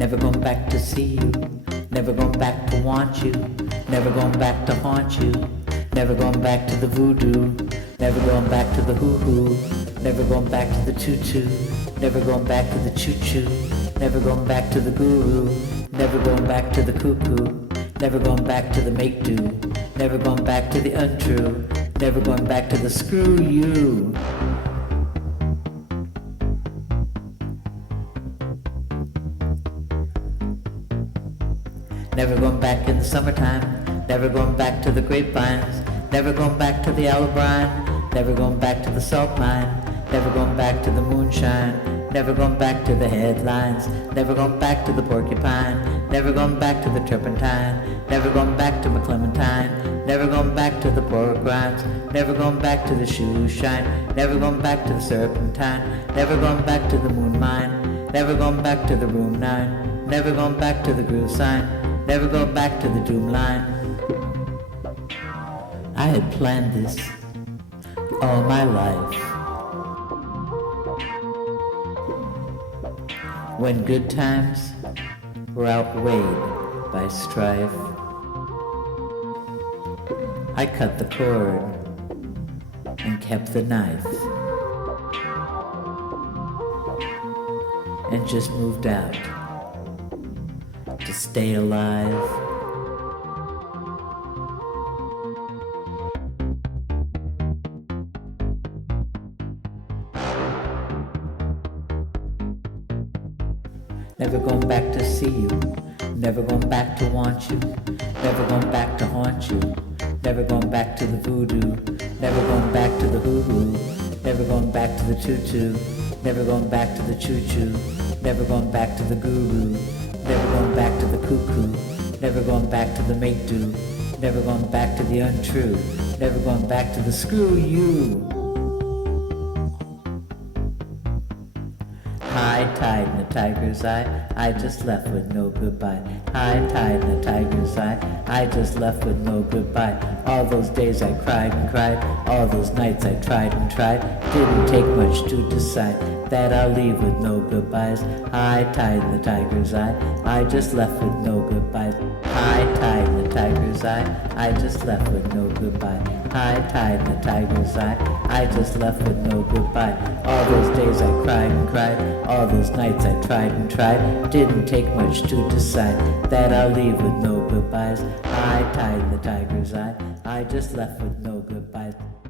Never going back to see you, never going back to want you, never going back to haunt you, never going back to the voodoo, never going back to the hoo-hoo, never going back to the tutu, never going back to the choo-choo, never going back to the guru, never going back to the cuckoo, never going back to the make-do, never going back to the untrue, never going back to the screw you. Never going back in the summertime, never going back to the grapevines, never going back to the aloe brine, never going back to the salt mine, never going back to the moonshine, never going back to the headlines, never going back to the porcupine, never going back to the turpentine, never going back to my clementine, never going back to the pork rinds, never going back to the shoe shine, never going back to the serpentine, never going back to the moon mine, never going back to the room 9, never going back to the groove sign, never go back to the doom line. I had planned this all my life. When good times were outweighed by strife, I cut the cord and kept the knife and just moved out to stay alive. Never going back to see you, never going back to want you, never going back to haunt you, never going back to the voodoo, never going back to the hoo-hoo, never going back to the tutu, never going back to the choo-choo, never going back to the guru, never going back to the cuckoo, never going back to the make-do, never going back to the untrue, never going back to the screw you. High tide in the tiger's eye, I just left with no goodbye. High tide in the tiger's eye, I just left with no goodbye. All those days I cried and cried, all those nights I tried and tried. Didn't take much to decide that I'll leave with no goodbyes. High tide in the tiger's eye, I just left with no goodbyes. High tide in the tiger's eye, I just left with no goodbye. High tide in the tiger's eye, I just left with no goodbye. All those days I cried and cried, all those nights I tried and tried. Didn't take much to decide that I'll leave with no goodbyes. High tide in the tiger's eye, I just left with no goodbyes.